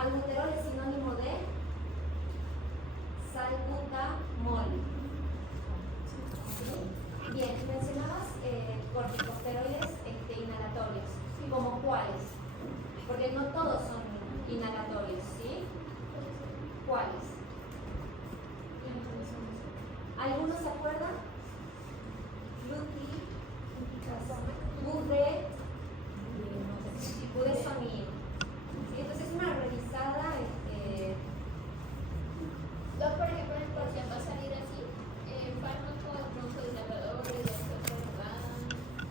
Albuterol es sinónimo de salbutamol. ¿Sí? Bien, mencionabas corticosteroides inhalatorios. ¿Como cuáles? Porque no todos son inhalatorios, ¿sí? ¿Cuáles? ¿Algunos se acuerdan? Budesonide. ¿Sí? Entonces una revisada. Dos, por ejemplo, por ejemplo, va a salir así, fármaco broncodilatador y después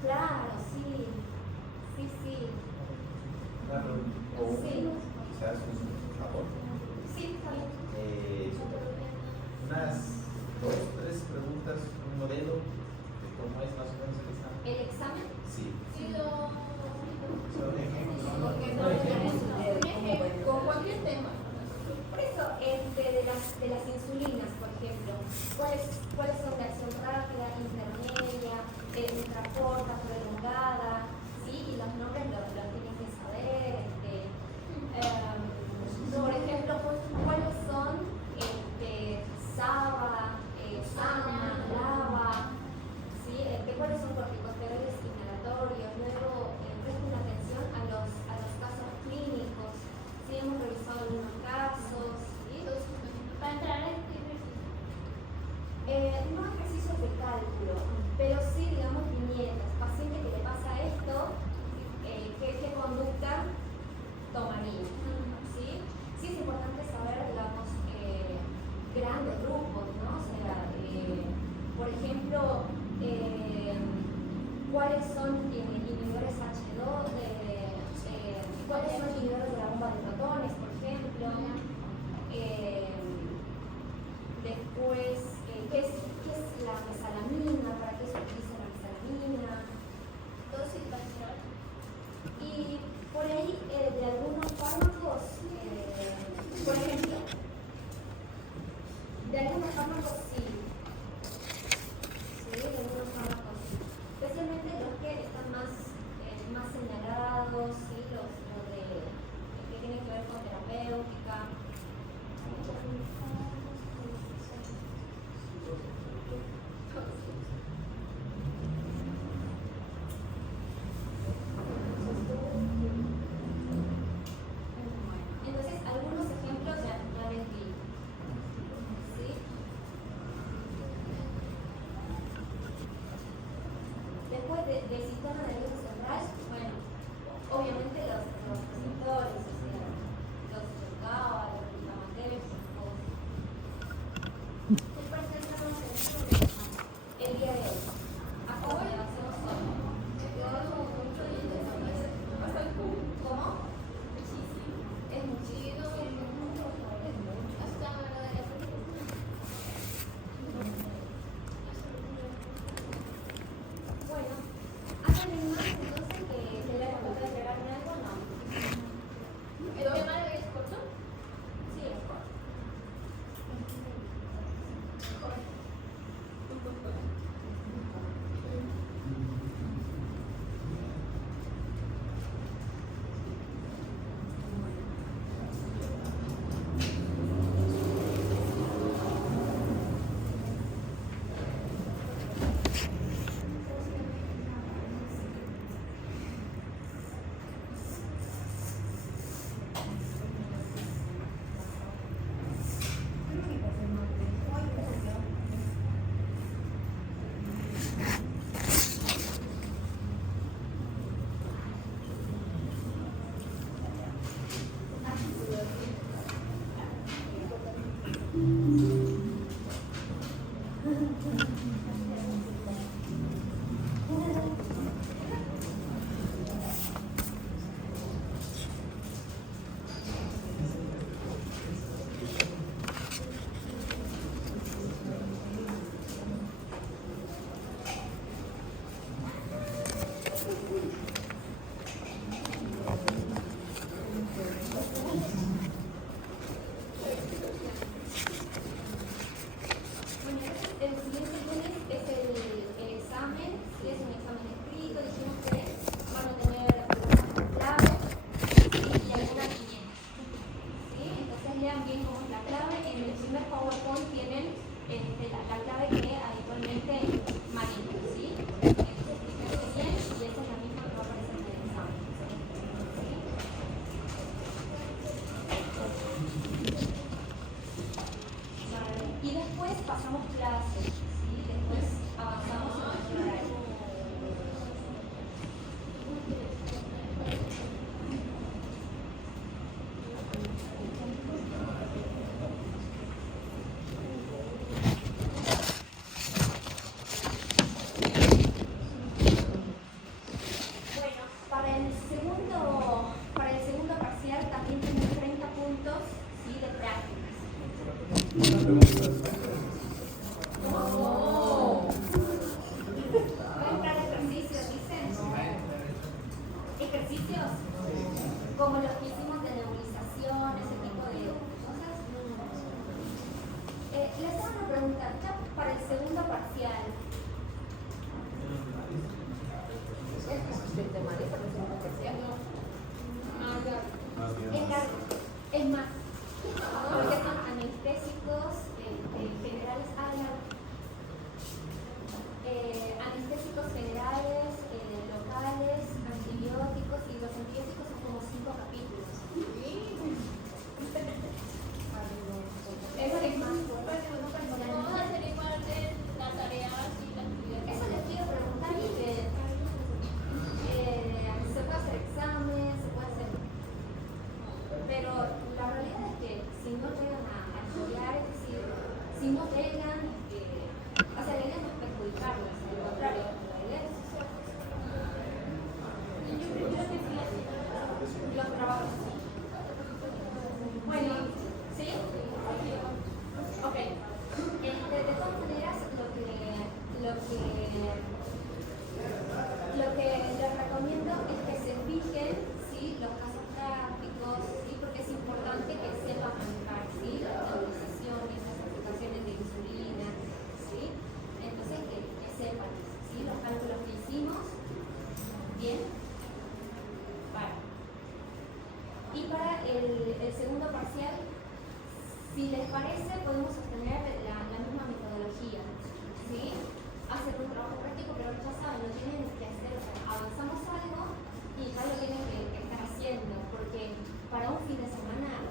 Claro, sí. Sí. Claro, o Sí. quizás un favor. Sí, está bien. Unas 2, 3 preguntas, un modelo de cómo es más o menos el examen. ¿El examen? Sí. Sí, lo... Son ejemplos. Con cualquier tema. Por eso, de las insulinas, por ejemplo, ¿cuáles son de acción rápida, intermedia, ultracorta, prolongada? ¿Sí? Y los nombres los tienes que saber. Por ejemplo, ¿cuáles son SABA, SAMA, LAVA? ¿Sí? ¿Cuáles son corticosteroides inhalatorios? Luego, presten atención a los casos clínicos. ¿Sí? Hemos revisado algunos casos. ¿Sí? Para entrar a este No ejercicios de cálculo, pero sí, digamos, viñetas. Paciente que le pasa esto, ¿qué conducta tomaría? ¿Sí? Sí es importante saber, digamos, grandes grupos, ¿no? O sea, por ejemplo, ¿cuáles son inhibidores H2? ¿Cuáles son inhibidores de la bomba de protones, por ejemplo? Después, ¿qué es la mesalamina? ¿Para qué se utiliza la mesalamina? dosis basal. Y por ahí, de algunos fármacos, por ejemplo, de algunos fármacos sí. Sí, de algunos fármacos sí. Especialmente los que están más señalados, ¿sí? Los que tienen que ver con terapéutica. como los que hicimos de nebulización, ese tipo de cosas. Les hago una pregunta, ya para el segundo parcial. Es más, porque son anestésicos generales, anestésicos generales, locales, antibióticos, y los antibióticos son como 5 capítulos. Eso es más fuerte. ¿Cómo hacer igual de la tarea y la actividad? Eso les quiero preguntar, porque se puede hacer examen, se puede hacer, pero la realidad es que si no llegan a estudiar, es decir, si no llegan, o sea, la idea no es perjudicarlos, al contrario, la idea es los trabajos. Bueno, ¿sí? Ok. De todas maneras, lo que les recomiendo es que se fijen, ¿sí?, los casos prácticos, ¿sí?, porque es importante que sepan manejar, ¿sí?, la nebulización, esas aplicaciones de insulina, ¿sí? Entonces que sepan, ¿sí?, los cálculos que hicimos. Bien. Vale. Y para el segundo parcial, si les parece, podemos sostener la misma metodología, ¿sí? Hacer un trabajo práctico, pero ya saben, lo tienen que hacer, o sea, avanzamos algo y ya lo tienen que estar haciendo, porque para un fin de semana,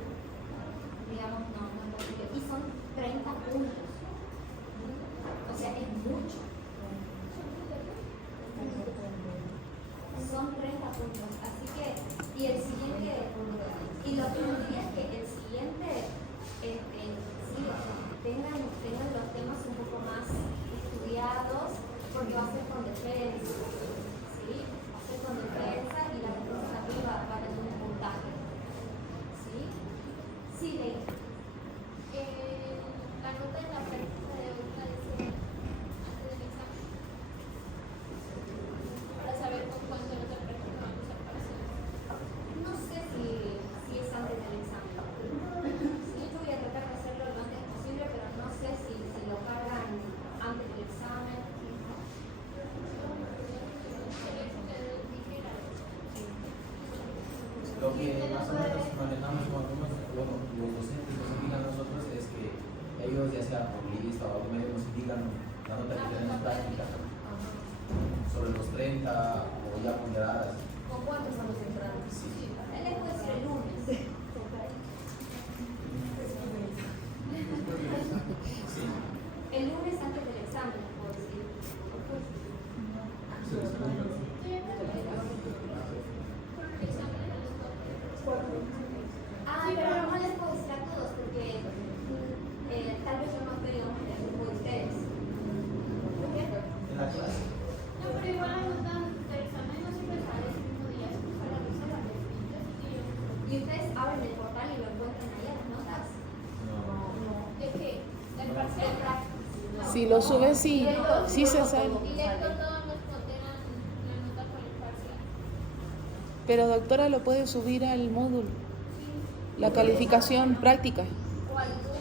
digamos, no es posible. Y son 30 puntos. O sea, es mucho. Son 30 puntos. Así que, y el siguiente, y lo que me diría es que el siguiente, sí, tengan los temas un poco más estudiados, porque va a ser con defensa, ¿sí? Va a ser con defensa y la defensa también va a tener un puntaje, ¿sí? Sí, Leila. La nota de la práctica de hoy la dice antes del examen, para saber con cuánto nota de práctica vamos a usar para hacer. No sé si es antes del examen. Sí, yo voy a tratar de hacerlo lo antes posible, pero no sé si lo cargan antes del examen. Lo que más o menos manejamos con algunos, bueno, los docentes nos indican a nosotros es que ellos, ya sea por lista o algo medio, nos indican la nota que tenemos práctica sobre los 30 o ya ponderadas. ¿Con cuántos estamos entrando? Sí. Él les puede decir el lunes. Sí. El lunes antes del examen, les puedo decir. Pero no les puedo decir a todos porque tal vez yo no estoy en el grupo de ustedes. ¿Por qué? En la clase. No, pero igual la nota del examen no siempre sale el mismo día, es para la revisa las distintas. ¿Y ustedes abren el portal y lo encuentran ahí a las notas? No. ¿De qué? Del parcial. Si lo subes, sí se sale. Directo todos nos ponderan la nota por el parcial. Pero doctora, lo puede subir al módulo. La calificación práctica. O al grupo.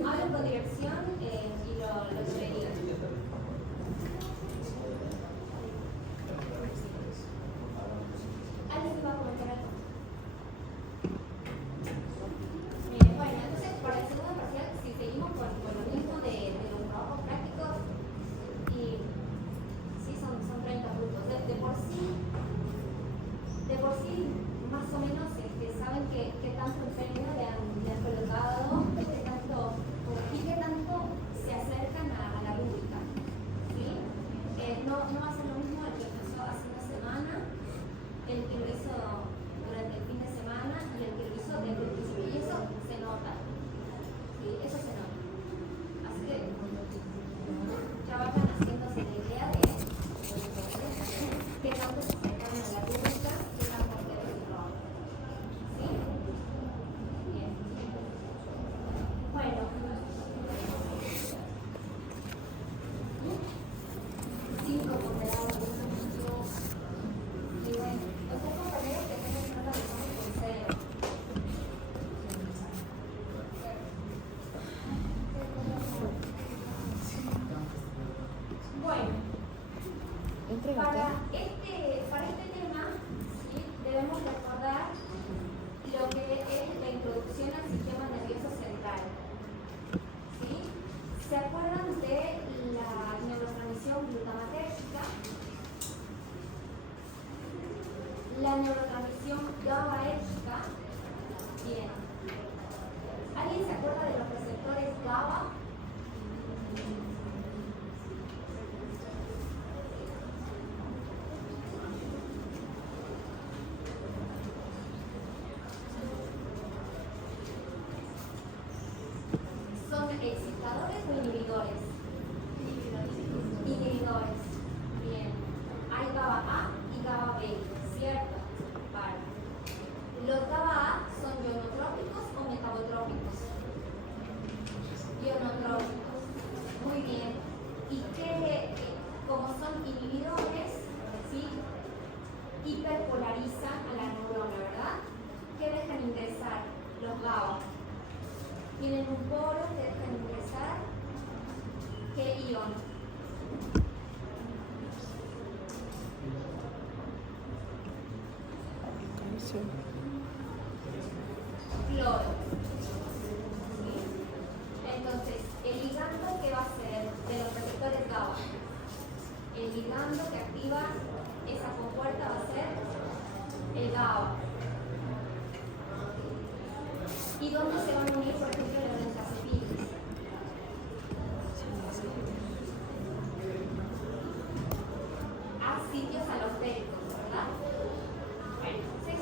Hablo con dirección y lo debería. ¿Alguien va a comentar algo? Bueno, entonces para el segundo parcial, si seguimos con lo mismo de los trabajos prácticos, y sí son 30 puntos. De por sí, más o menos saben qué tanto empeño le han colocado, qué tanto se acercan a la rúbrica, ¿sí? No va a ser lo mismo el que empezó hace una semana, el que lo hizo durante el fin de semana y el que lo hizo desde el principio. Y eso se nota, ¿sí? Eso se nota. Así que ya vayan haciéndose la idea de qué tanto se acercan a la rúbrica, qué tanto ustedes lo trabajan. ¿Sí? Bien. Bueno. 5 por Para este tema, ¿sí? Debemos recordar lo que es la introducción al sistema nervioso central. ¿Sí? ¿Se acuerdan de la neurotransmisión glutamatérgica? La neurotransmisión GABAérgica. Bien. ¿Alguien se acuerda de los receptores GABA? ¿Son excitadores o inhibidores? Inhibidores. Bien. Hay GABA A y GABA B, ¿cierto? Vale. Los GABA A son ionotrópicos o metabotrópicos. Ionotrópicos. Muy bien. Y que, como son inhibidores, ¿sí? Hiperpolarizan a la neurona, ¿verdad? ¿Qué dejan ingresar? Los GABA. Tienen un polo que dejan ingresar. ¿Qué ion? Cloro. ¿Sí? Entonces, el ligando, ¿qué va a ser de los receptores GABA? El ligando que activa esa compuerta va a ser el GABA. ¿Y dónde se van a unir, por ejemplo, las benzodiazepinas? A sitios alostéricos, ¿verdad? Bueno, entonces,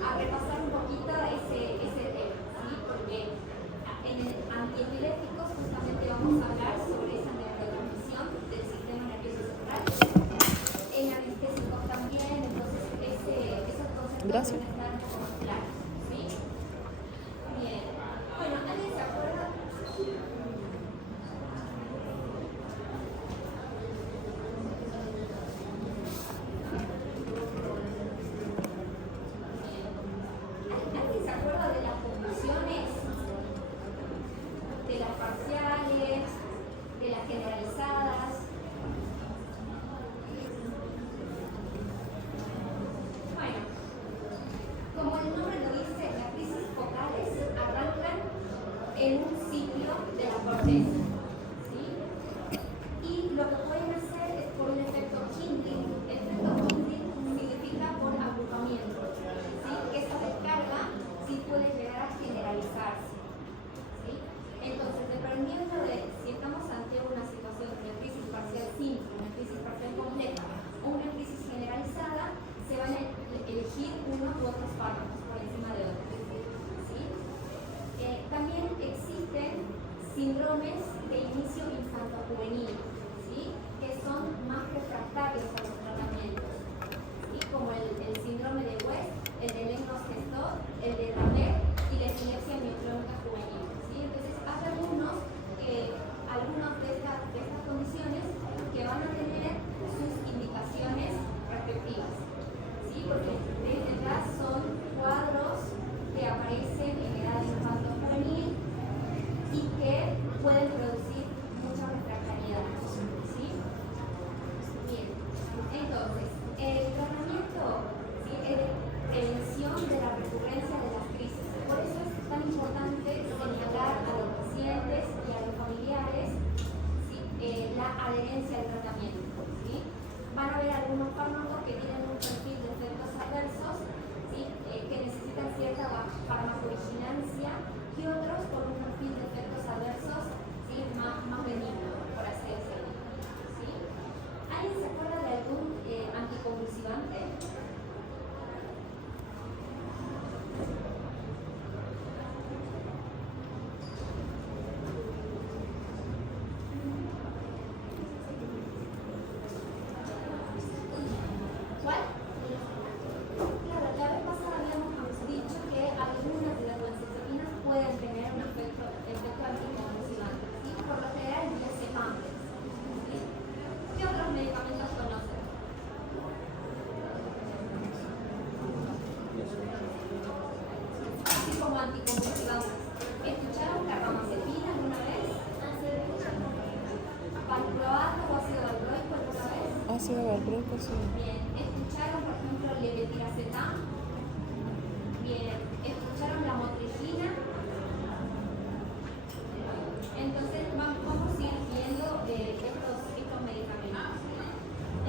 a repasar un poquito ese tema, ¿sí? Porque en el antiepiléptico justamente vamos a hablar sobre esa neurotransmisión del sistema nervioso central. En anestésicos también, entonces esos conceptos Gracias. deben estar un poco más claros, ¿sí? Bien. Bueno, ¿alguien se acuerda? ¿Alguien se acuerda de las funciones? De las parciales, de las generalizadas. Bueno, Sí, a ver, creo que sí. Bien, ¿escucharon, por ejemplo, levetiracetam? Bien, ¿escucharon la motrigina? Entonces, vamos a ir viendo estos medicamentos.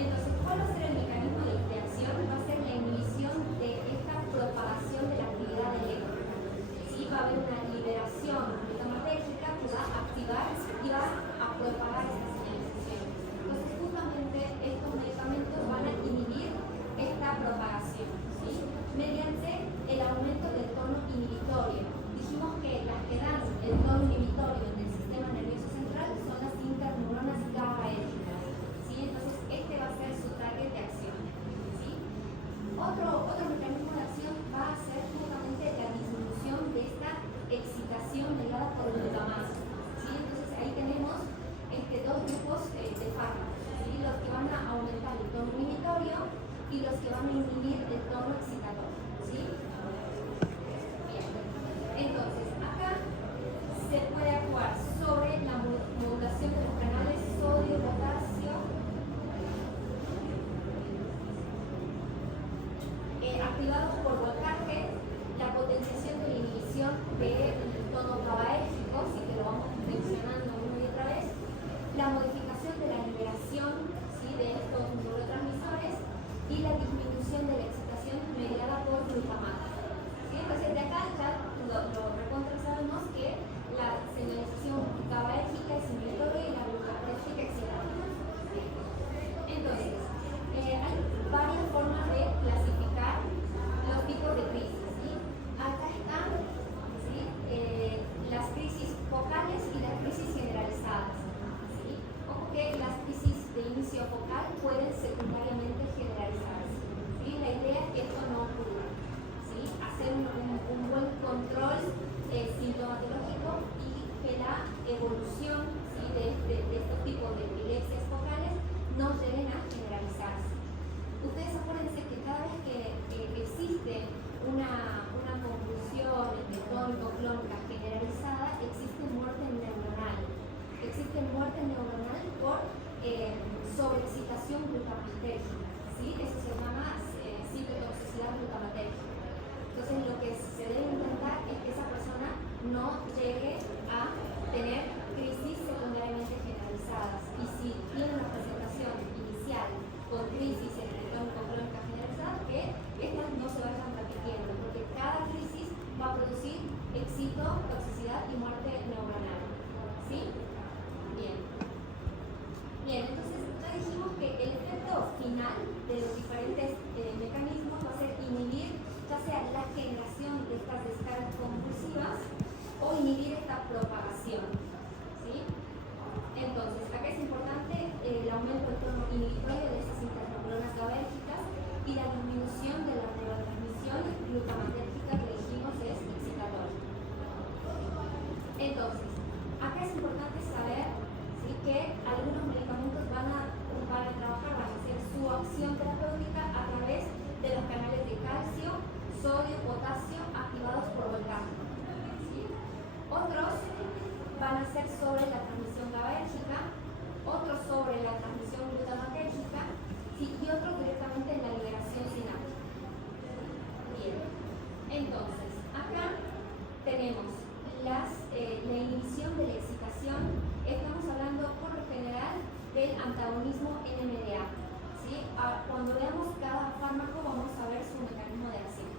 Entonces, ¿cuál va a ser el mecanismo de acción? Va a ser la inhibición de esta propagación de la actividad eléctrica. ¿Sí? Va a haber una liberación glutamatérgica que va a activar y va a propagar esta señalización. Entonces, justamente estos medicamentos van a inhibir esta propagación, ¿sí? Mediante el aumento del tono inhibitorio. Dijimos que las que dan el tono inhibitorio en el sistema nervioso central son las interneuronas GABAérgicas, ¿sí? Entonces, este va a ser su target de acción, ¿sí? Otro mecanismo de acción va a ser justamente la disminución de esta excitación mediada por el glutamato, ¿sí? Entonces, ahí tenemos dos grupos de fármacos, ¿sí? Los que van a aumentar el tono inhibitorio y los que van a inhibir el tono excitatorio, ¿sí? Bien. Entonces, acá se puede actuar sobre la modulación de los canales sodio-potasio, activados por voltaje, la potenciación de la inhibición del tono GABAérgico, sí que lo vamos mencionando una y otra vez, la modificación de la liberación, ¿sí?, de estos neurotransmisores y la disminución de la excitación mediada por glutamato. ¿Sí? Entonces, de acá ya lo recontra sabemos que la señalización GABAérgica es inhibitoria y la glutamatérgica excitatoria. ¿Sí? Entonces, hay varias formas de clasificar los tipos de crisis. ¿Sí? Acá están, ¿sí?, las crisis focales y las crisis generalizadas. ¿Sí? Ojo que las crisis de inicio focal pueden secundariamente generalizarse. ¿Sí? La idea es que esto no ocurra. ¿Sí? Hacer un buen control sintomatológico y que la evolución, ¿sí?, de estos tipos de epilepsias focales no lleguen a generalizarse. Ustedes acuérdense que cada vez que existe una convulsión tónico-clónica generalizada, existe muerte neuronal. Existe muerte neuronal por sobreexcitación glutamatérgica, ¿sí? Eso se llama citotoxicidad glutamatérgica. Entonces, lo que se debe intentar es que esa persona no llegue a tener crisis secundariamente generalizadas. Y si tiene una presentación inicial con crisis tónico-clónica generalizada, que estas no se vayan repitiendo, porque cada crisis va a producir éxito, toxicidad y muerte neuronal. ¿Sí? Bien. Bien, entonces ya dijimos que el efecto final de los diferentes mecanismos va a ser inhibir ya sea la generación de estas descargas convulsivas o inhibir esta propagación. ¿Sí? Entonces, acá es importante el aumento del tono inhibitorio de esas interneuronas GABAérgicas y la disminución de la neurotransmisión glutamatérgica que dijimos es excitatoria. Entonces, acá es importante saber, ¿sí?, que algunos medicamentos van a trabajar, van a hacer su acción terapéutica a través de los canales de calcio, sodio, potasio activados por voltaje. ¿Sí? Otros van a ser sobre la transmisión GABAérgica, otros sobre la transmisión glutamatérgica, ¿sí?, y otros directamente en la liberación sináptica. Bien, entonces, acá tenemos la inhibición de la excitación. Estamos hablando por lo general del antagonismo NMDA. ¿Sí? Cuando veamos cada fármaco vamos a ver su mecanismo de acción.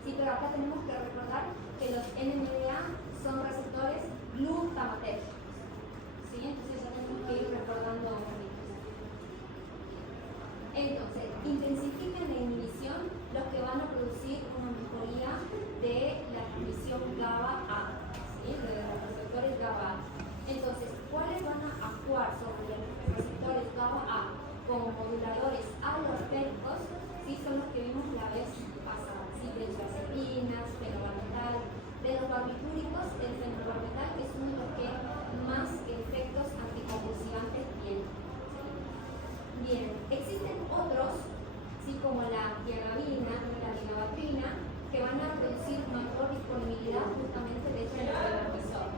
¿Sí? Pero acá tenemos que recordar que los NMDA son receptores glutamatérgicos. ¿Sí? Entonces ya tenemos que ir recordando un poquito. Entonces, intensifican la inhibición los que van a producir una mejoría de la transmisión GABA-A, ¿sí?, de los receptores GABA-A. Entonces, ¿cuáles van a actuar sobre los receptores GABA-A como moduladores alostéricos? ¿Sí? Son los que vimos la vez pasada, ¿sí? Benzodiazepinas, fenobarbital. De los barbitúricos, el fenobarbital es uno de los que más efectos anticonvulsivantes tiene. Bien, existen otros, ¿sí?, como la diagabina, la digabatrina, que van a producir mayor disponibilidad justamente de este neurotransmisor.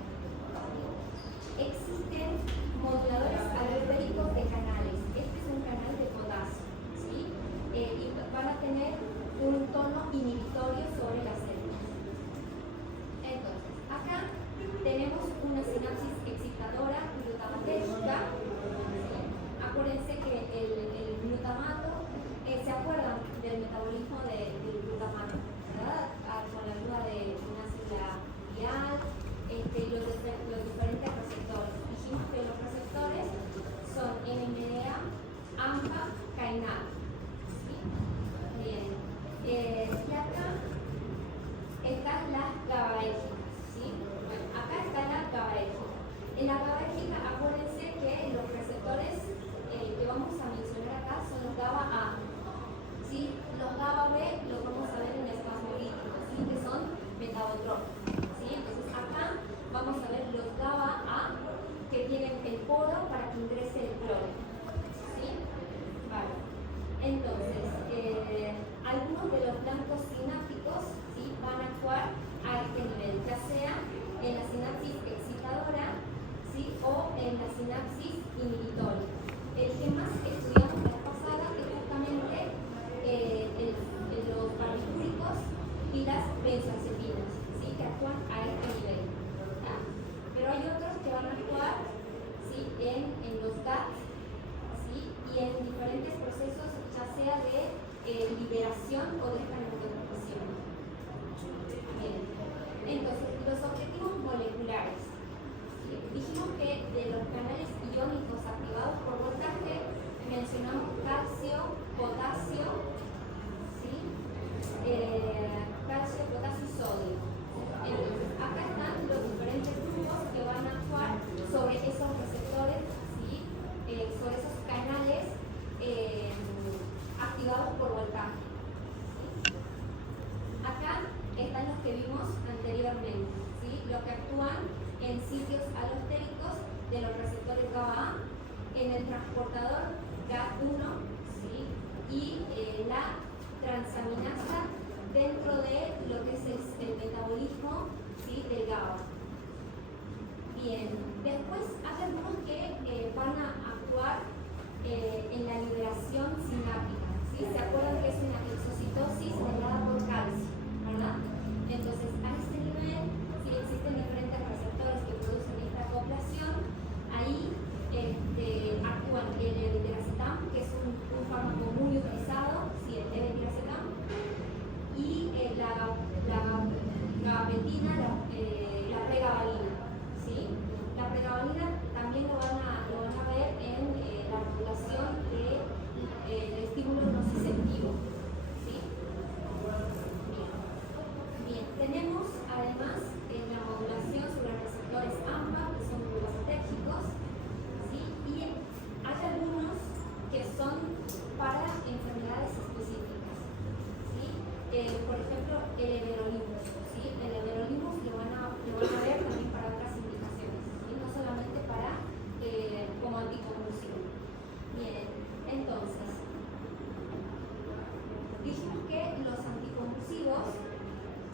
Existen moduladores alostéricos de canales. Este es un canal de inhibitorio sobre las células. Entonces, acá tenemos una sinapsis excitadora glutamatérgica. Acuérdense que el glutamato, ¿se acuerdan del metabolismo del glutamato? ¿Verdad? Con la ayuda de una célula glial, los diferentes receptores. Dijimos que los receptores son NMDA, AMPA, CAINAC. ¿Sí? Bien. Y acá están las GABAérgicas. ¿Sí? Bueno, acá está la GABAérgica. En la GABAérgica, acuérdense que los receptores que vamos a mencionar acá son los GABA A. ¿Sí? Los GABA B los vamos a ver en el espasmolítico, ¿sí? Que son metabotrópicos. ¿Sí? Entonces acá vamos a ver los GABA A que tienen el poro para que ingrese el cloro. ¿Sí? Vale. Entonces, algunos de los blancos sinápticos, ¿sí?, van a actuar a este nivel, ya sea en la sinapsis excitadora, ¿sí?, o en la sinapsis inhibitoria. El que más estudiamos la vez pasada es justamente los barbitúricos y las benzodiazepinas, ¿sí?, que actúan a este nivel. ¿Ya? Pero hay otros que van a actuar, ¿sí?, en los GAT, ¿sí?, y en diferentes procesos, ya sea de liberación o de descanalización. Bien. Entonces, los objetivos moleculares. ¿Sí? Dijimos que de los canales iónicos activados por voltaje mencionamos calcio, potasio, ¿sí? Calcio, potasio y sodio. Entonces, acá están los diferentes grupos que van a actuar sobre esos receptores, ¿sí?, sobre esos canales activados por voltaje. ¿Sí? Acá están los que vimos anteriormente, ¿sí?, los que actúan en sitios alostéricos de los receptores GABA A, en el transportador GAT1, ¿sí?, y la transaminasa dentro de lo que es el metabolismo, ¿sí?, del GABA. Bien, después hay algunos que van a actuar en la liberación sináptica. ¿Sí? ¿Se acuerdan que es una exocitosis mediada por calcio? ¿Verdad? Entonces, a este nivel, si existen diferentes receptores que producen esta acoplación, ahí actúan el levetiracetam, que es un fármaco muy utilizado, ¿sí?, el levetiracetam, y la gabapentina, la pregabalina. ¿Sí? La pregabalina también lo van a ver en la regulación del estímulo nociceptivo. ¿Sí? Bien. Tenemos además en la modulación sobre receptores AMPA, que son glutamatérgicos, ¿sí?, y hay algunos que son para enfermedades específicas. ¿Sí? Por ejemplo, el everolimus. ¿Sí? El everolimus lo van a ver también para otras indicaciones, ¿sí?, no solamente para como anticonvulsivo. Bien, entonces, dijimos que los anticonvulsivos,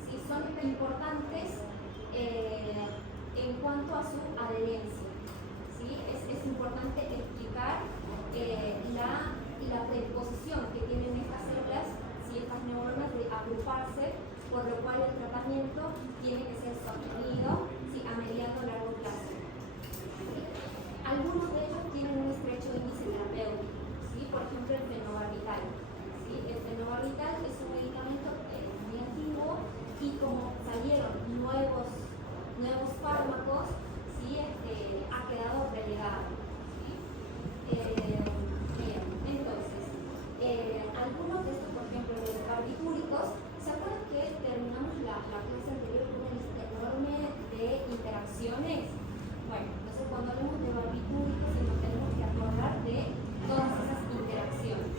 ¿sí?, son importantes en cuanto a su adherencia. ¿Sí? Es importante explicar la predisposición que tienen estas células, ¿sí?, estas neuronas, de agruparse, por lo cual el tratamiento tiene que ser sostenido, ¿sí?, a mediano o largo plazo. ¿Sí? Algunos de ellos tienen un estrecho índice terapéutico, ¿sí?, por ejemplo el fenobarbital. ¿Sí? El fenobarbital es un medicamento muy antiguo y como salieron nuevos fármacos, ¿sí?, ha quedado relegado. ¿Sí? Bien, entonces, algunos de estos, por ejemplo, los barbitúricos, ¿se acuerdan que terminamos la clase anterior con una lista enorme de interacciones? Bueno, entonces cuando hablamos de barbitúricos nos tenemos que acordar de todas esas interacciones.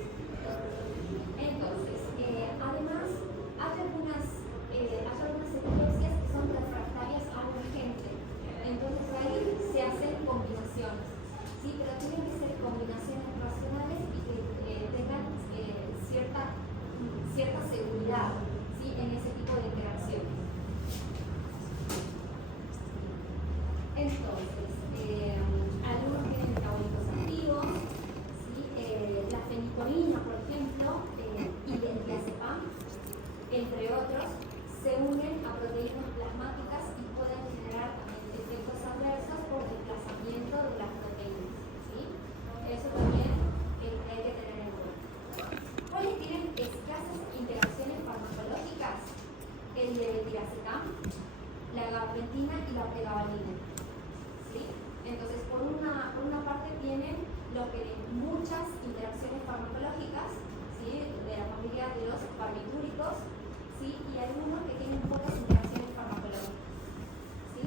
entre otros, se unen a proteínas plasmáticas y pueden generar también efectos adversos por desplazamiento de las proteínas. ¿Sí? Eso también hay que tener en cuenta. ¿Cuáles tienen escasas interacciones farmacológicas? El levetiracetam, la gabapentina y la pregabalina. ¿Sí? Entonces, por una parte tienen los que tienen muchas interacciones farmacológicas, ¿sí? De la familia de los barbitúricos, ¿sí? Y algunos que tienen pocas interacciones farmacológicas. ¿Sí?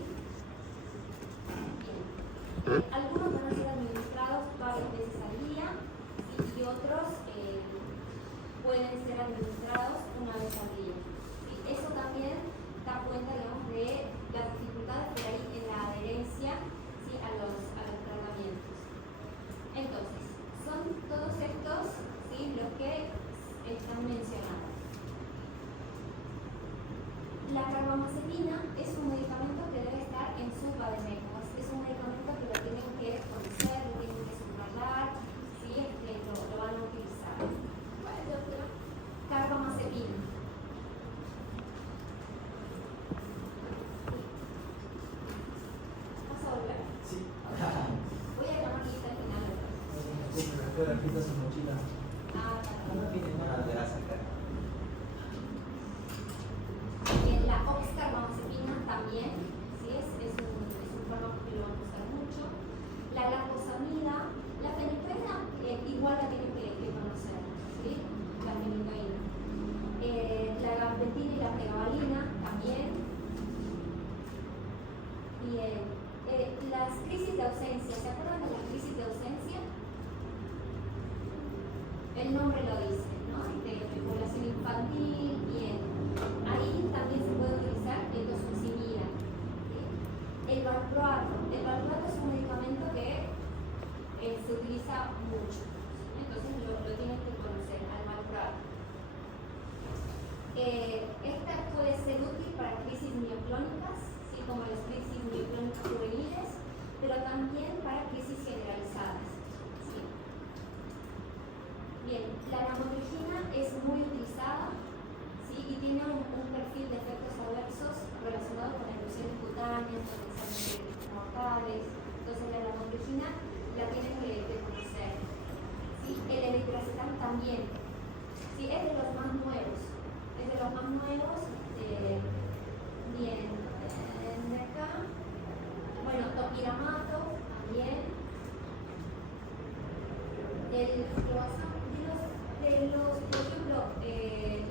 Bien. Algunos van a ser administrados varias veces al día, ¿sí? Y otros pueden ser administrados una vez al día. ¿Sí? Eso también da cuenta, digamos, de las dificultades que hay en la adherencia, ¿sí? a los tratamientos. Entonces, son todos estos, ¿sí? Los que están mencionados. La carbamazepina es un medicamento que debe estar en su vademecum. Es un medicamento que lo tienen que conocer, lo tienen que subrayar, ¿sí? Que lo van a utilizar. ¿Cuál es, doctora? Carbamazepina. ¿Vas a volver? Sí. Voy a llamar lista al final. Pero aquí está su mochila. Ah, De la sacar. bien, la oxcarbamazepina también, ¿sí? es un fármaco que lo van a usar mucho. La lacosamida, la fenicoína, igual la tienen que conocer, ¿sí? La fenicoína. La gabapentina y la pregabalina también. Bien. Las crisis de ausencia, ¿se acuerdan de las crisis de ausencia? El nombre lo dice, ¿no? Población infantil, bien. Ahí también se puede utilizar el tosuximida. ¿Sí? El valproato. El valproato es un medicamento que se utiliza mucho. Entonces lo tienen que conocer, al valproato. Esta puede ser útil para crisis mioclónicas, ¿sí? Como las crisis mioclónicas juveniles, pero también para crisis generalizadas. ¿Sí? Bien, la lamotrigina es muy utilizada, ¿sí? Y tiene un perfil de efectos adversos relacionados con erupciones cutáneas, potencialmente mortales. Entonces la lamotrigina la tienen que conocer. ¿Sí? El levetiracetam también, ¿sí? Es de los más nuevos. Bien, de acá. Bueno, topiramato también. Por ejemplo,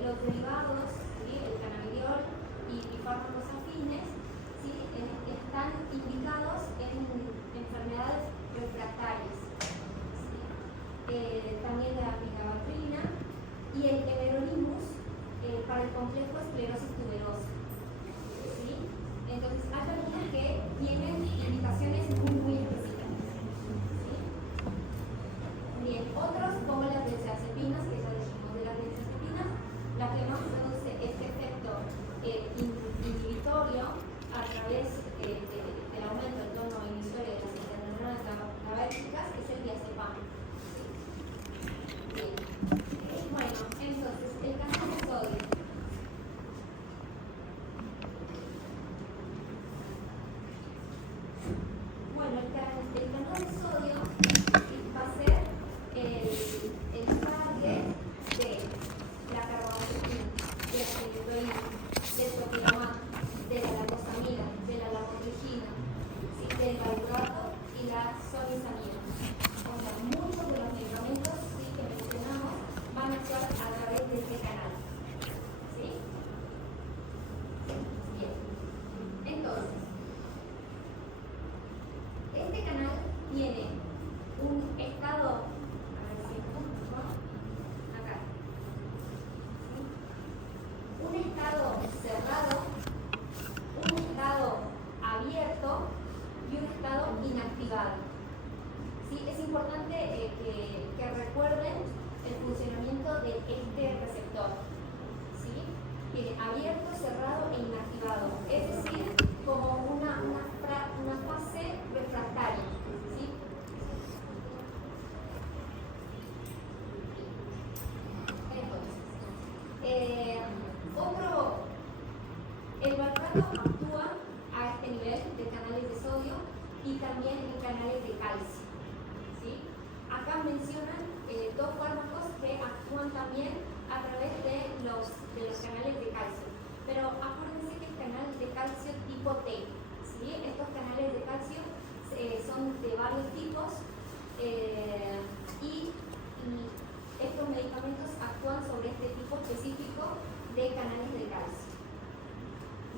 los derivados, ¿sí? El cannabidiol y fármacos afines, ¿sí? Están indicados en enfermedades refractarias, ¿sí? También la apigabatrina y el everolimus para el complejo esclerosis tuberosa, ¿sí? Entonces hay algunos que tienen indicaciones muy específicas, ¿sí? Bien, otros como las benzodiazepinas, que ya dijimos de las benzodiazepinas, la que más produce este efecto inhibitorio a través del aumento del tono inusuario de las interneuronas GABAérgicas es el diazepam. Bien. Bueno, entonces, el canal de sodio. Bueno, el canal de sodio va a ser el target de la carbamazepina, de la fenicoína, del topiramato, de la lacosamida, de la lamotrigina, ¿sí? Del valproato y la zonisamida. O sea, muchos de los medicamentos, ¿sí? Que mencionamos van a actuar a través de este canal. ¿Sí? Bien. Entonces, este canal tiene un estado, a ver si acá, ¿sí? Un estado cerrado, un estado abierto y un estado inactivado. ¿Sí? Es importante que recuerden el funcionamiento de este receptor. ¿Sí? Tiene abierto, cerrado e inactivado. Es decir, como una fase refractaria. ¿Sí? Entonces, El valproato actúa a este nivel de canales de sodio y también en canales de calcio. ¿Sí? Acá mencionan dos fármacos que actúan también a través de los canales de calcio. Pero acuérdense que es canal de calcio tipo T. ¿Sí? Estos canales de calcio son de varios tipos y estos medicamentos actúan sobre este tipo específico de canales de calcio.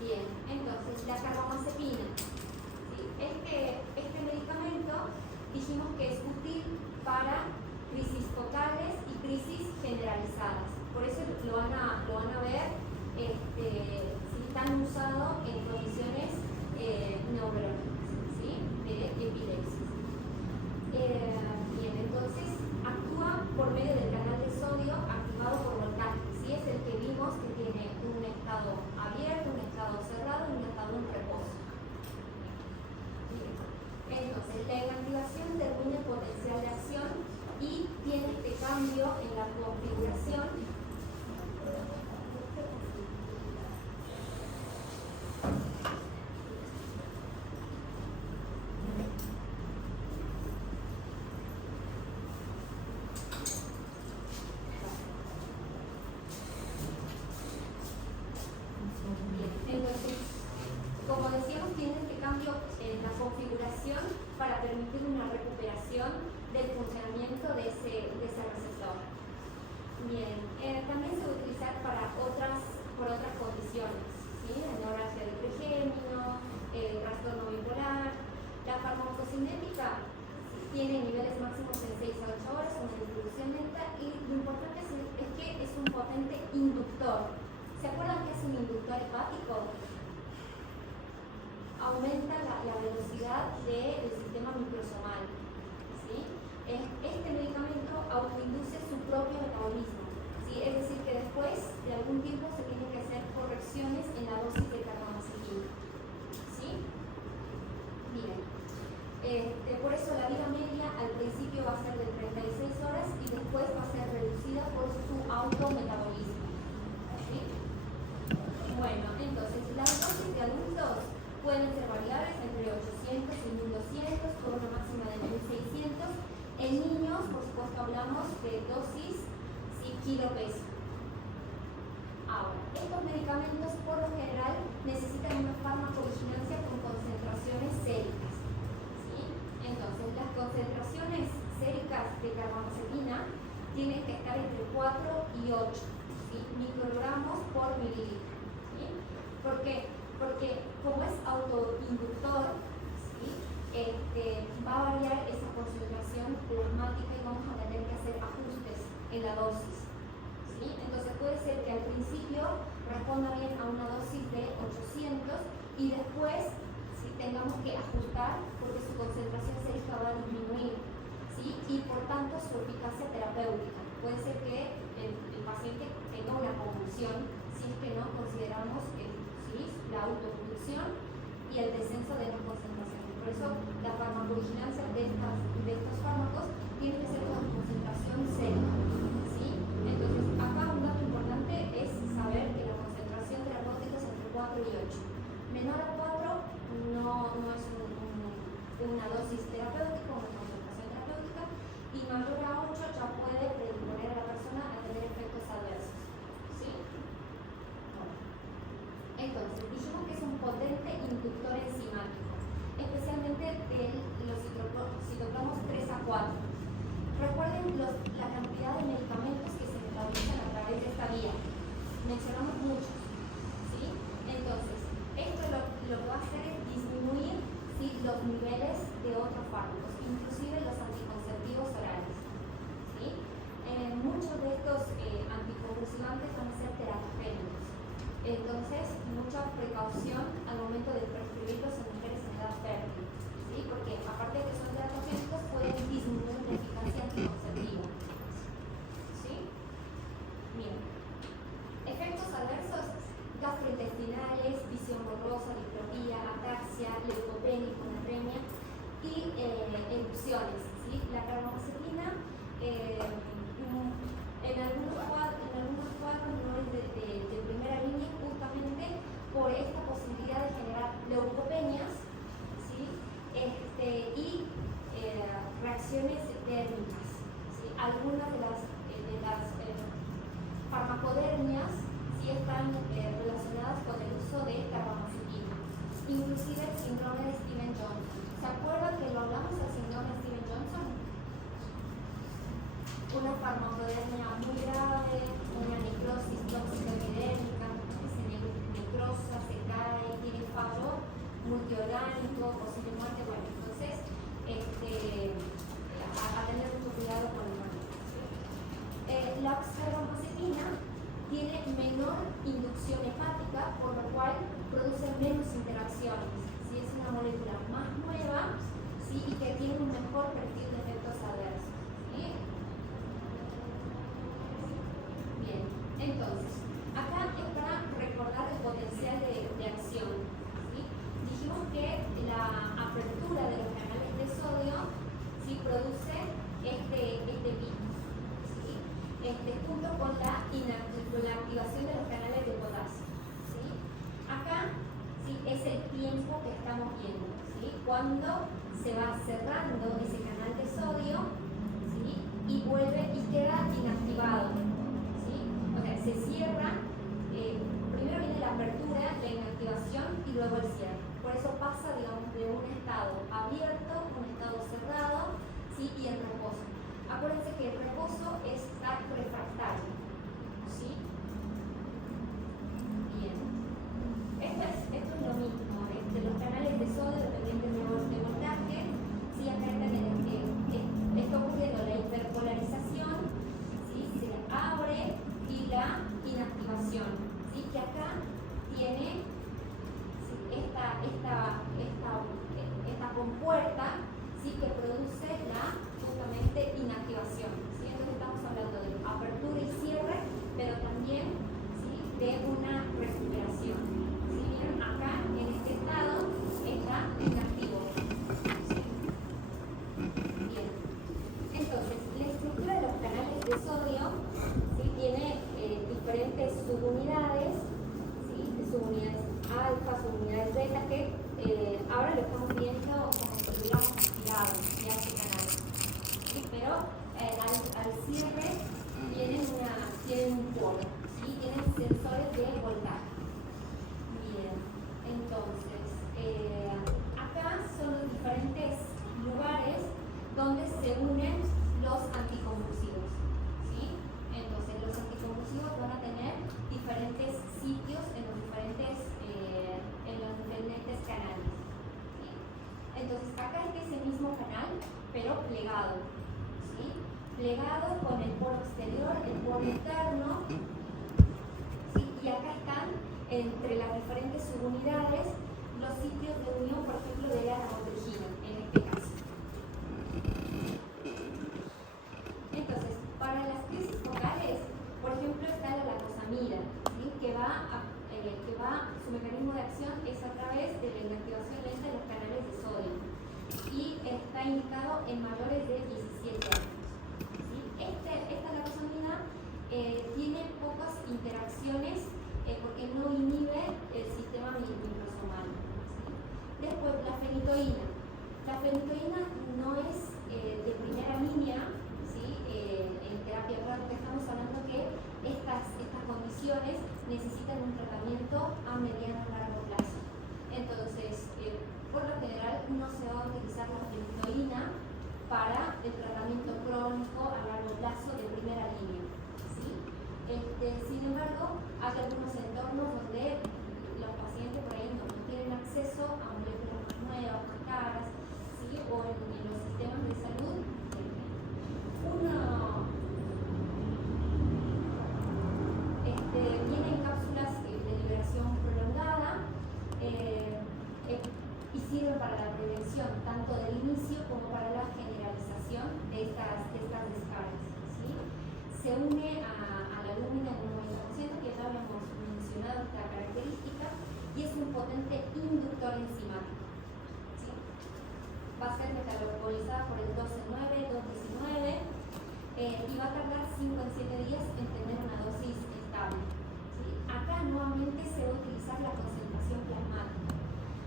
Bien, entonces la carbamazepina. ¿Sí? Este medicamento dijimos que es útil para crisis focales y crisis generalizadas. Por eso lo van a ver si están usados en condiciones neurológicas, ¿sí? De epilepsia. Bien, entonces actúa por medio del canal de sodio activado por voltaje. ¿Sí? Es el que vimos que tiene un estado abierto, un estado cerrado y un estado en reposo. Bien. Entonces, la inactivación termina el potencial de acción y tiene este cambio en la configuración. Entonces, como decíamos, tiene este cambio en la configuración para permitir una recuperación del funcionamiento de ese receptor. Bien, también se va a utilizar por otras condiciones, ¿sí? La neuralgia de trigémino, el trastorno bipolar. La farmacocinética tiene niveles máximos en 6 a 8 horas, una distribución lenta y lo importante es que es un potente inductor. ¿Se acuerdan que es un inductor hepático? Aumenta la velocidad del sistema microsomal. ¿Sí? Este medicamento autoinduce su propio metabolismo. ¿Sí? Es decir, que después de algún tiempo se tienen que hacer correcciones en la dosis de carbamazepina. ¿Sí? Bien. Por eso la vida media al principio va a ser de 36 horas y después va a ser reducida por su autometabolismo. ¿Sí? Bueno, entonces las dosis de adultos pueden ser variables entre 800 y 1200 por una máxima de 1600. En niños, por supuesto, hablamos de dosis kilo-peso. Ahora, estos medicamentos por lo general necesitan una farmacovigilancia con concentraciones séricas. ¿Sí? Entonces, las concentraciones séricas de carbamazepina tienen que estar entre 4 y 8 ¿sí? microgramos por mililitro. ¿Sí? ¿Por qué? Porque como es autoinductor, ¿sí? Va a variar esa concentración plasmática y vamos a tener que hacer ajustes en la dosis. ¿Sí? Entonces puede ser que al principio responda bien a una dosis de 800 y después tengamos que ajustar porque su concentración sérica va a disminuir, ¿sí? Y por tanto su eficacia terapéutica. Puede ser que el paciente tenga una convulsión si es que no consideramos la autoinducción y el descenso de las concentraciones. Por eso la farmacovigilancia de estos fármacos tiene que ser con concentración sérica. ¿Sí? Entonces, acá un dato importante es saber que la concentración terapéutica es entre 4 y 8. Menor a 4 no es una dosis terapéutica, una concentración terapéutica, y mayor a 8 ya puede predisponer a la persona a tener efectos adversos. ¿Sí? Entonces, dijimos que es un potente inductor enzimático, especialmente de los citocromos 3 a 4. Recuerden la cantidad de medicamentos que se metabolizan a través de esta vía. Mencionamos muchos. ¿Sí? Entonces, esto lo que va a hacer es disminuir los niveles de otros fármacos, inclusive los anticonceptivos orales. ¿Sí? Muchos de estos anticonvulsivantes van a ser terapéuticos. Entonces, mucha precaución al momento de prescribirlos en mujeres en edad fértil, ¿sí? Porque aparte de que son terapéuticos, pueden disminuir la eficacia anticonceptiva. ¿Sí? Bien. Efectos adversos gastrointestinales, visión borrosa, diplopía, ataxia, leucopenia, hiponatremia y erupciones. ¿Sí? La carbamazepina en algunos cuadros no es de primera línea están relacionadas con el uso de carbamazepina, inclusive el síndrome de Stevens-Johnson. ¿Se acuerdan que lo hablamos del síndrome de Stevens-Johnson? Una farmacodemia muy grave, una necrosis tóxica epidémica, que se necrosa, se cae, tiene fallo multiorgánico, posible muerte. Bueno, entonces a tener mucho cuidado con el manejo. La carbamazepina tiene menor inducción hepática, por lo cual produce menos interacciones. ¿Sí? Es una molécula más nueva, ¿sí? Y que tiene un mejor perfil de efectos adversos. ¿Sí? Bien, entonces, acá es para recordar el potencial de acción. ¿Sí? Dijimos que la apertura de los canales de sodio, ¿sí? Produce este pico, ¿sí? Junto con la activación de los canales de potasio. ¿Sí? Acá, ¿sí? Es el tiempo que estamos viendo, ¿sí? Cuando se va cerrando ese canal de sodio, ¿sí? Y vuelve y queda inactivado, ¿sí? O sea, se cierra, primero viene la apertura, la inactivación y luego el cierre. Por eso pasa, digamos, de un estado abierto a un estado cerrado, ¿sí? Y en reposo. Acuérdense que el reposo es estar refractario, ¿sí? Bien. Esto es lo mismo, los canales de sodio dependientes de voltaje, ¿sí? Acá está ocurriendo la hiperpolarización, ¿sí? Se abre y la inactivación, ¿sí? Que acá tiene, ¿sí? esta compuerta, ¿sí? Que produce justamente inactivación, ¿sí? Entonces estamos hablando de apertura y cierre, pero también, ¿sí? De una recuperación. ¿Sí? ¿Vieron? Acá en este estado está inactivo. ¿Sí? Bien. Entonces, la estructura de los canales de sodio, ¿sí? Tiene diferentes subunidades, ¿sí? Subunidades alfa, subunidades beta, que ahora lo estamos viendo como si estuviéramos activados ya este canal. ¿Sí? Pero al cierre tienen un polo, ¿sí? Tienen sensores de voltaje. Bien, entonces, acá son los diferentes lugares donde se unen los anticonvulsivos, ¿sí? Entonces, los anticonvulsivos van a tener diferentes sitios en los diferentes canales, ¿sí? Entonces, acá está ese mismo canal, pero plegado, ¿sí? Plegado con el polo exterior, el polo interno, ¿sí? Y acá están, entre las diferentes subunidades, los sitios de unión, por ejemplo, de la lamotrigina, en este caso. Entonces, para las crisis focales, por ejemplo, está la lacosamida, ¿sí? que su mecanismo de acción es a través de la inactivación lenta de los canales de sodio y está indicado en mayores de 17 años. ¿Sí? Esta lacosamida tiene pocas interacciones porque no inhibe el sistema microsomal. ¿Sí? Después, la fenitoína. La fenitoína no es de primera línea, ¿sí? En terapia, porque estamos hablando que estas condiciones necesitan un tratamiento a mediano y largo plazo. Entonces, por lo general no se va a utilizar la fenitoína para el tratamiento crónico a largo plazo de primera línea, ¿sí? Sin embargo, hay algunos entornos donde los pacientes por ahí no tienen acceso a moléculas más nuevas, más caras, ¿sí? O en los sistemas de salud. Tienen cápsulas de liberación prolongada y sirven para la prevención tanto del inicio como para la generalización de estas descargas, ¿sí? Se une a la albúmina en un 90%, que ya habíamos mencionado esta característica, y es un potente inductor enzimático, ¿sí? Va a ser metabolizada por el 12-9, 2-19 y va a tardar 5 en 7 días en tener una dosis estable. ¿Sí? Acá nuevamente se va a utilizar la concentración plasmática.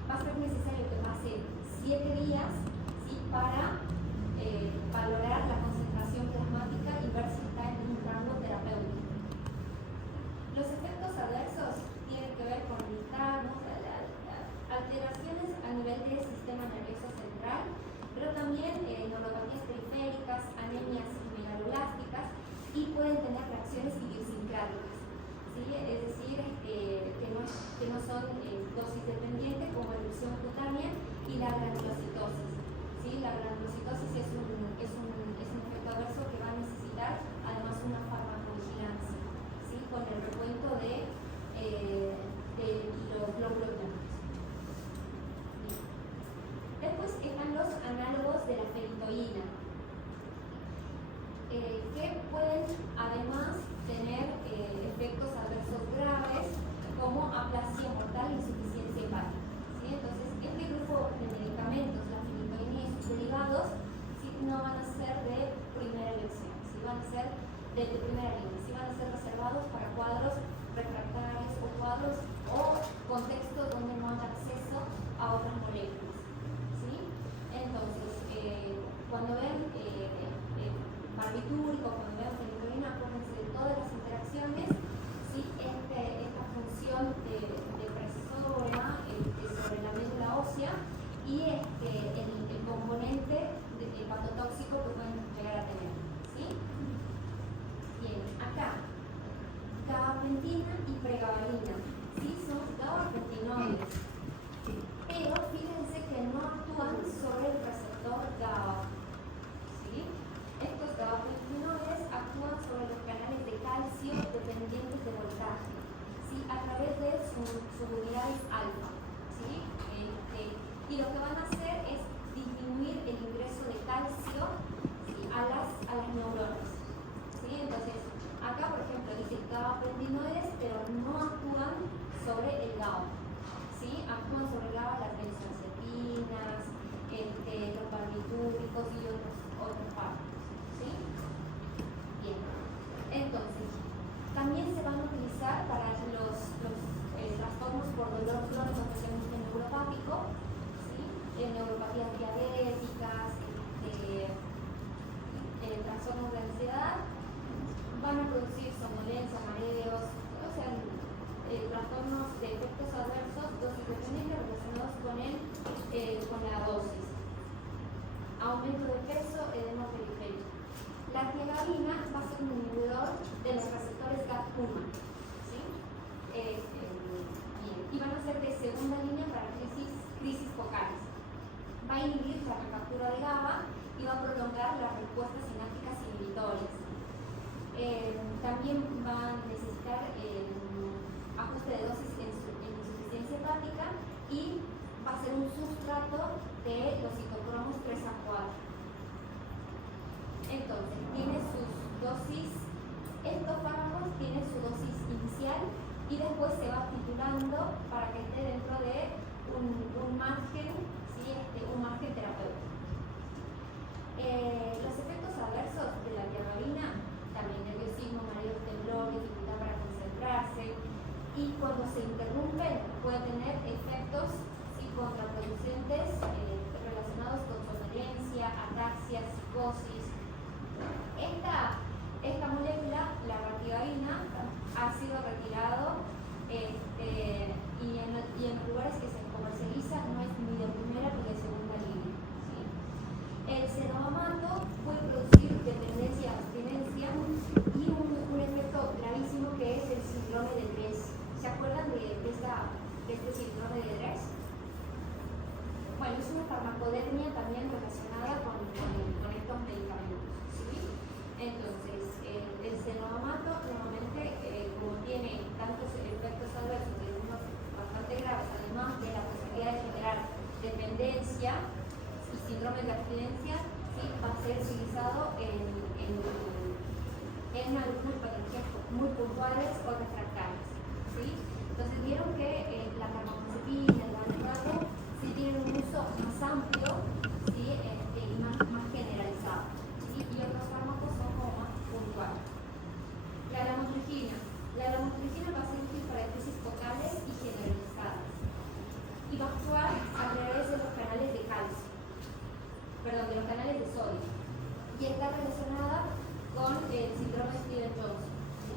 Va a ser necesario que pase 7 días, ¿sí? Para valorar la concentración plasmática y ver si está en un rango terapéutico. Los efectos adversos presentaciones idiosincráticas, ¿sí? Es decir, que no son dosis dependientes como erupción cutánea y la granulocitosis, ¿sí? La granulocitosis es un efecto adverso que va a necesitar además una farmacovigilancia, ¿sí? Con el recuento de los glóbulos blancos. Después están los análogos de la ferritoína, que pueden además tener efectos adversos graves como aplasia mortal e insuficiencia hepática, ¿sí? Entonces, este grupo de medicamentos, la ferritoína y sus derivados, ¿sí? No van a ser de primera elección, ¿sí? Van a ser de primera línea, ¿sí? Van a ser reservados para cuadros refractarios o cuadros o contextos donde no haya acceso a otras moléculas, ¿sí? Entonces, cuando ven barbitúrico, cuando vean ferritoína, acuérdense de todas las interacciones, ¿sí? Esta función de presora sobre la médula ósea y el componente hepatotóxico que pueden llegar a tener, ¿sí? Bien, acá, gabapentina y pregabalina, ¿sí? Son gabapentinoides, pero fíjense que no actúan sobre el receptor GABA, ¿sí? Estos gabapentinoides actúan sobre los canales de calcio dependientes de voltaje, ¿sí? A través de subunidades alfa, ¿sí? Y lo que van a hacer es disminuir el ingreso de calcio, ¿sí? a las neuronas, ¿sí? Entonces, acá por ejemplo dice gabapentinoides, pero no actúan sobre el GABA, ¿sí? Actúan sobre el GABA las benzodiazepinas, los barbitúricos y otros fármacos, ¿sí? Bien, entonces también se van a utilizar para los trastornos por dolor crónico, especialmente neuropático, ¿sí? Neuropatías diabéticas, trastornos de ansiedad, van a producir somnolencia, mareos, o sea, trastornos de efectos adversos dosis dependientes relacionados con la dosis. Aumento de peso, edema periférico. La tiagabina va a ser un inhibidor de los receptores GAP1, ¿sí? Bien. Y van a ser de segunda línea para crisis focales. Va a inhibir la recaptura de GABA y va a prolongar las respuestas sinápticas inhibitorias. También va a necesitar ajuste de dosis en insuficiencia hepática y va a ser un sustrato de los citocromos 3 a 4. Entonces, tiene sus dosis, estos fármacos tienen su dosis inicial y después se va titulando para que esté dentro de un margen, ¿sí? Un margen terapéutico. Los efectos adversos de la tiagabina, también nerviosismo, mareos, temblor, dificultad para concentrarse, y cuando se interrumpen puede tener efectos, ¿sí? Contraproducentes relacionados con somnolencia, ataxia, psicosis. Esta molécula, la tiagabina, ha sido retirado y en los lugares que se comercializa no es ni de primera ni de segunda línea, ¿sí? El cenovamato puede producir dependencia, abstinencia y un efecto gravísimo que es el síndrome de Dres. ¿Se acuerdan de este síndrome de Dres? Bueno, es una farmacodermia también relacionada con estos medicamentos, ¿sí? Entonces, el cenovamato normalmente, como tiene tantos efectos adversos y algunos bastante graves, además de la posibilidad de generar dependencia y síndrome de abstinencia, ¿sí? Va a ser utilizado en algunas patologías muy puntuales o refractarias, ¿sí? Entonces vieron que la carbamazepina, el valproato, sí tienen un uso más amplio, ¿sí? Y más generalizado, ¿sí? Y otros fármacos son como más puntuales. La lamotrigina va a ser útil para crisis focales y generalizadas y va a actuar a través de los canales de calcio, de los canales de sodio, y está relacionada con el síndrome de Stevens-Johnson, ¿sí?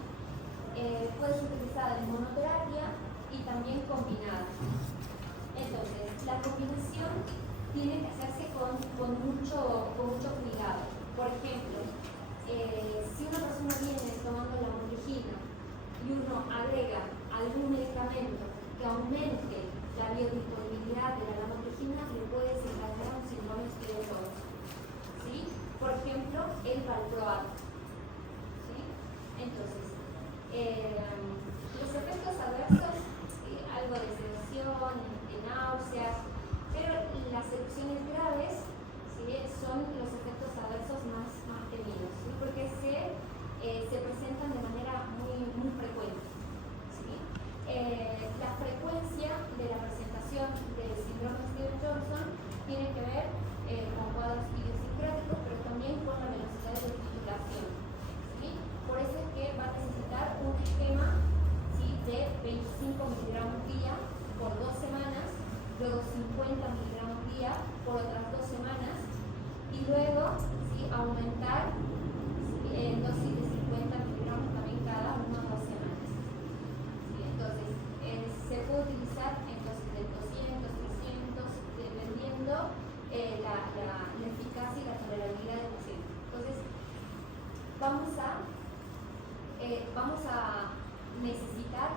Puede ser utilizada en monoterapia y también combinada. Entonces, la combinación tiene que hacerse con mucho cuidado. Por ejemplo, si una persona viene tomando la medicamento que aumente la biodisponibilidad de la lamotrigina le puede desencadenar un síndrome Stevens-Johnson. ¿Sí? Por ejemplo, el valproato. ¿Sí? Entonces, los efectos adversos, algo de sedación, de náuseas, pero las erupciones graves, ¿sí?, son los efectos adversos más temidos, ¿sí?, porque se presentan de manera muy frecuente. ¿Sí? La frecuencia de la presentación del síndrome Stevens-Johnson tiene que ver con cuadros idiosincráticos, pero también con la velocidad de titulación. ¿Sí? Por eso es que va a necesitar un esquema, ¿sí?, de 25 miligramos día por 2 semanas, luego 50 miligramos día por otras 2 semanas, y luego, ¿sí?, aumentar, ¿sí?, en dosis de 50 miligramos también cada 1 o 2 semanas. ¿Sí? Entonces, se puede utilizar en dosis de 200, 300, dependiendo la eficacia y la tolerabilidad del paciente. Entonces, vamos a necesitar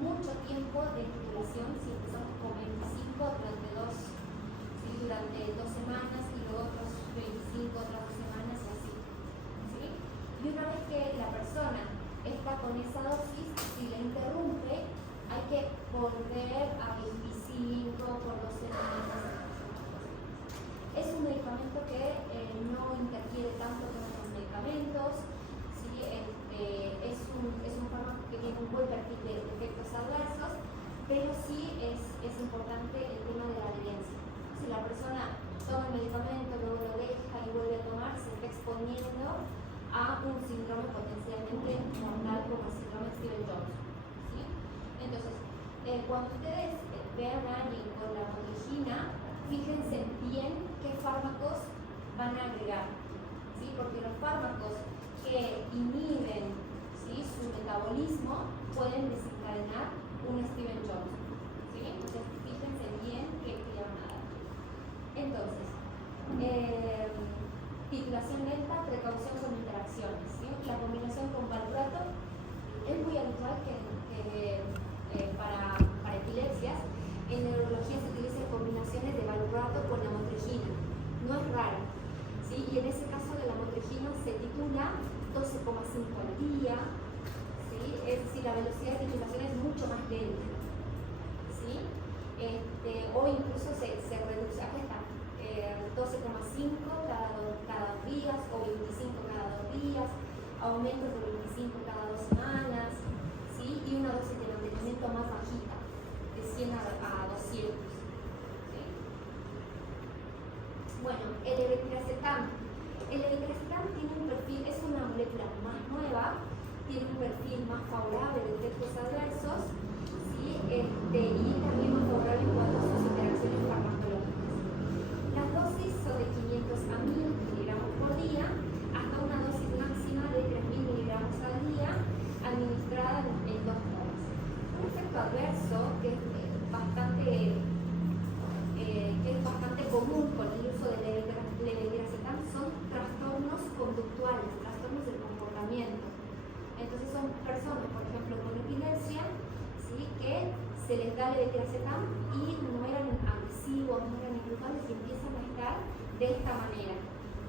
mucho tiempo de titulación, si empezamos con 25 durante 2 semanas y luego otros 25 otras 2 semanas y así. ¿Sí? Y una vez que la persona está con esa dosis, si la interrumpe, hay que volver a 25 por 2 semanas. Es un medicamento que no interfiere tanto con otros medicamentos. ¿Sí? Es un fármaco que tiene un buen perfil de efectos adversos, pero sí es importante el tema de la adherencia. Si la persona toma el medicamento, luego lo deja y vuelve a tomar, se está exponiendo a un síndrome potencialmente mortal como el síndrome Stevens-Johnson. ¿Sí? Entonces, cuando ustedes vean a alguien con la lamotrigina, fíjense bien qué fármacos van a agregar. ¿Sí? Porque los fármacos que inhiben, ¿sí?, su metabolismo pueden desencadenar un Stevens-Johnson. ¿Sí? Entonces, fíjense bien qué van a dar. Entonces, titulación lenta, precaución con interacciones. ¿Sí? La combinación con valproato es muy habitual que para epilepsias, en neurología se utilizan combinaciones de valproato con lamotrigina. No es raro. ¿Sí? Y en ese caso de lamotrigina se titula 12,5 al día. ¿Sí? Es decir, la velocidad de titulación es mucho más lenta. ¿Sí? O incluso se reduce, aquí está, 12,5 cada 2 días o 25 cada 2 días, aumentos de 25 cada 2 semanas, ¿sí?, y una dosis de mantenimiento más bajita, de 100 a 200. ¿Sí? Bueno, el levetiracetam. El levetiracetam tiene un perfil, es una molécula más nueva, tiene un perfil más favorable de efectos adversos, ¿sí?, y también más favorable en cuanto a sus interacciones farmacológicas. Las dosis son de 500 a 1000 miligramos por día, hasta una dosis máxima de 3000 miligramos al día, administrada en 2 horas. Un efecto adverso que es bastante común con el uso de levetiracetam son trastornos conductuales, trastornos del comportamiento. Entonces son personas, por ejemplo, con epilepsia, ¿sí?, que se les da levetiracetam y no eran agresivos, no eran irritables y empiezan a estar de esta manera.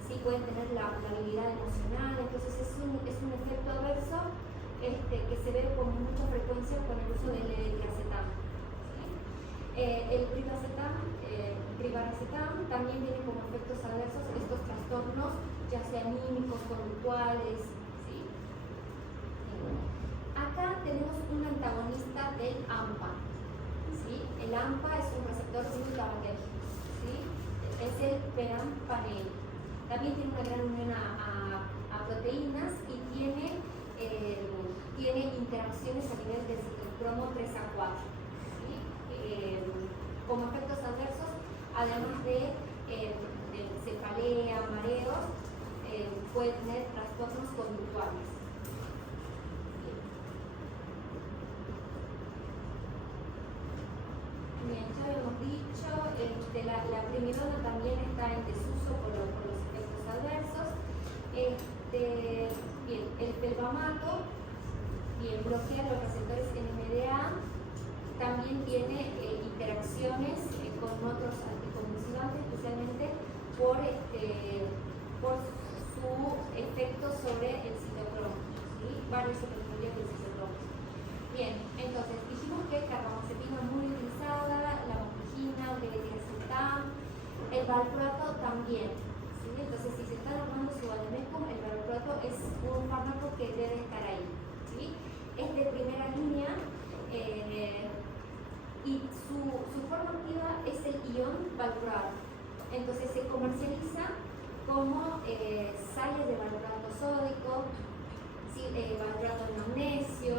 ¿Sí? Pueden tener la habilidad emocional, entonces es un efecto adverso que se ve con mucha frecuencia con el uso del levetiracetam. ¿Sí? El privaracetam también viene como efectos adversos estos trastornos, ya sea anímicos, conductuales. ¿Sí? Acá tenemos un antagonista del AMPA. ¿Sí? El AMPA es un receptor glutamatérgico. ¿Sí? Es el perampanel. También tiene una gran unión a proteínas y tiene interacciones a nivel de citocromo 3A4. ¿Sí? Como efectos adversos, además de cefalea, mareos, puede tener trastornos conductuales. Bien, ya habíamos dicho, la primidona también está en desuso por los efectos adversos. Bien, el felbamato bloquea los receptores NMDA también tiene interacciones con otros anticonvulsivantes, especialmente por su efecto sobre el citocromo, ¿sí? Varios efectos del citocromo. Bien, entonces dijimos que carbamazepina muy utilizada, la motrigina, el levetiracetam, el valproato también, ¿sí? Entonces si se está armando su vademécum, el valproato es un fármaco que debe estar ahí, ¿sí? Es de primera línea y su forma activa es el ion valproato. Entonces se comercializa como sales de valproato sódico, ¿sí? Valproato de magnesio,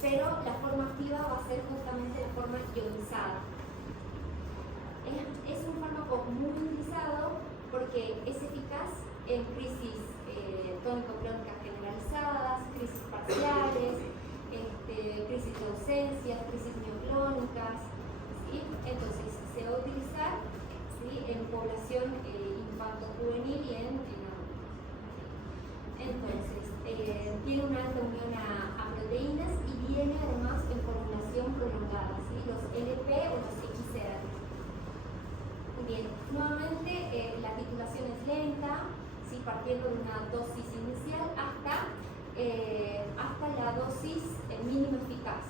pero la forma activa va a ser justamente la forma ionizada. Es un fármaco muy utilizado porque es eficaz en crisis tónico-clónicas generalizadas, crisis parciales, crisis de ausencia, crisis mioclónicas, ¿sí? Entonces se va a utilizar, ¿sí? En población infanto-juvenil y en adultos. Entonces, tiene una alta unión a proteínas y viene además en formulación prolongada, ¿sí? Los LP o los XR. Bien, nuevamente la titulación es lenta, ¿sí? Partiendo de una dosis inicial hasta la dosis mínimo eficaz.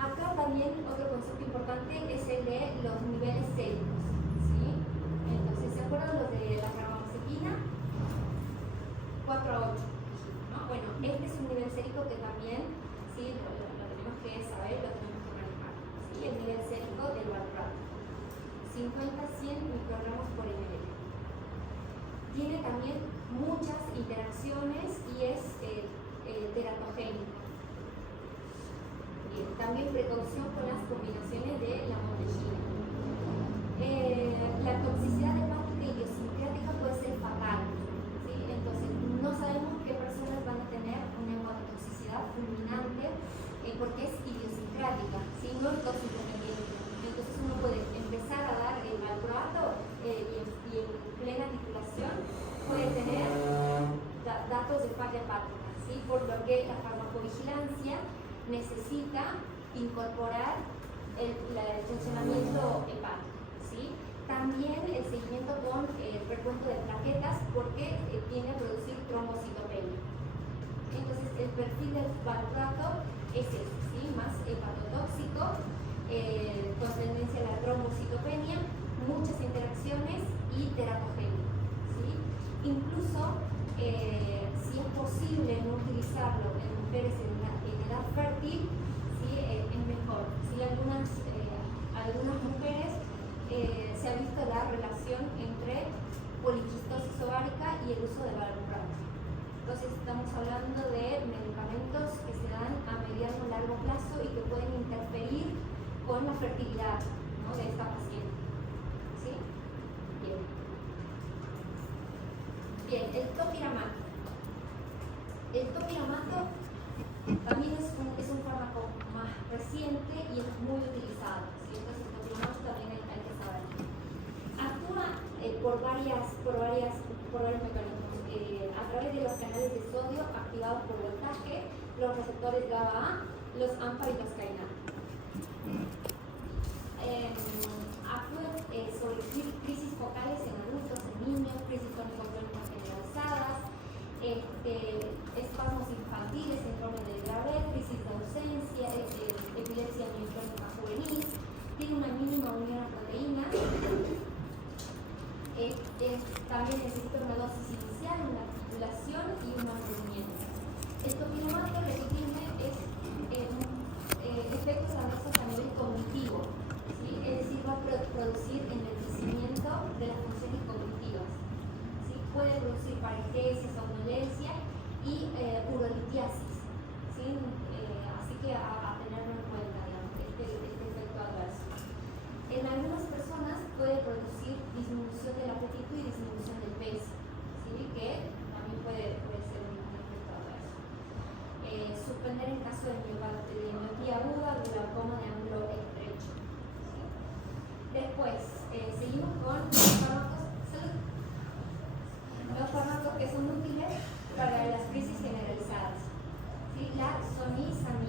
Acá también otro concepto importante es el de los niveles séricos, ¿sí? Entonces, ¿se acuerdan los de la carbamazepina? 4 a 8, ¿no? Bueno, este es un nivel sérico que también, ¿sí? Lo tenemos que saber, lo tenemos que manejar, ¿sí? El nivel sérico del valproato, 50-100 microgramos por ml. Tiene también muchas interacciones y es teratogénico. Bien, también precaución con las combinaciones de la motrigina. La toxicidad hepática idiosincrática puede ser fatal, ¿sí? Entonces, no sabemos qué personas van a tener una hepatotoxicidad fulminante porque es idiosincrática, ¿sí? No es dosis dependiente. Entonces, uno puede empezar a dar el valproato y en plena titulación puede tener datos de falla hepática, ¿sí? Por lo que la farmacovigilancia necesita incorporar el funcionamiento hepático, ¿sí? También el seguimiento con recuento de plaquetas porque tiende a producir trombocitopenia. Entonces el perfil del valproato es ese, ¿sí? Más hepatotóxico, con tendencia a la trombocitopenia, muchas interacciones y teratogénico, ¿sí? Incluso si es posible no utilizarlo en mujeres en edad fértil, ¿sí? Es mejor. ¿Sí? Algunas mujeres se ha visto la relación entre poliquistosis ovárica y el uso de valproato. Entonces estamos hablando de medicamentos que se dan a mediano o largo plazo y que pueden interferir con la fertilidad, ¿no? De esta paciente. ¿Sí? Bien. Bien, el topiramato. El topiramato también es un fármaco más reciente y es muy utilizado, ¿sí? Entonces el topiramato también hay que saber. Actúa por varios mecanismos. A través de los canales de sodio activados por voltaje, los receptores GABA-A, los AMPA y los KINA. Actúa sobre crisis focales en adultos, en niños, crisis tónico-clónicas generalizadas, espasmos infantiles, síndrome de Dravet, crisis de ausencia, epilepsia mioclónica juvenil. Tiene una mínima unión a proteína. También necesita una dosis inicial, una titulación y un mantenimiento. El topiramato, repetirme, es efectos adversos a nivel cognitivo, ¿sí? Es decir, va a producir enlentecimiento de las funciones cognitivas, ¿sí? Puede producir paresthesia, somnolencia y urolitiasis, ¿sí? Así que a tenerlo en cuenta, digamos, este efecto adverso. En algunas personas puede producir disminución del apetito y disminución del peso, ¿sí? Que también puede ser un efecto adverso. Suspender en caso de miopatía aguda, glaucoma de ángulo estrecho, ¿sí? Después, seguimos con los fármacos que son útiles para las crisis generalizadas, ¿sí? La sonizumab,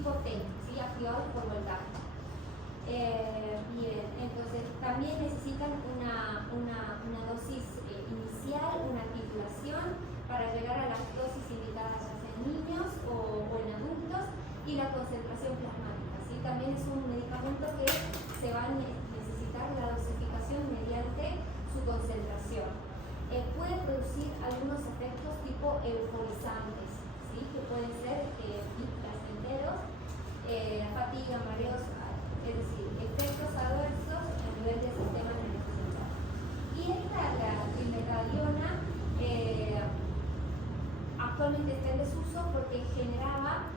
tipo T, ¿sí? Activados por voltaje. Bien, entonces también necesitan una dosis inicial, una titulación para llegar a las dosis indicadas ya sea en niños o en adultos, y la concentración plasmática, ¿sí? También es un medicamento que se va a necesitar la dosificación mediante su concentración. Puede producir algunos efectos tipo euforizantes, ¿sí? Que pueden ser placenteros, fatiga, mareos, es decir, efectos adversos a nivel del sistema nervioso central. Y la trimethadiona actualmente está en desuso porque generaba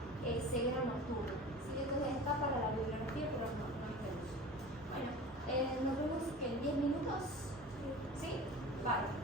ceguera nocturna, ¿sí? Entonces está para la bibliografía, pero no está en uso. Bueno, nos vemos en 10 minutos, ¿sí? Vale.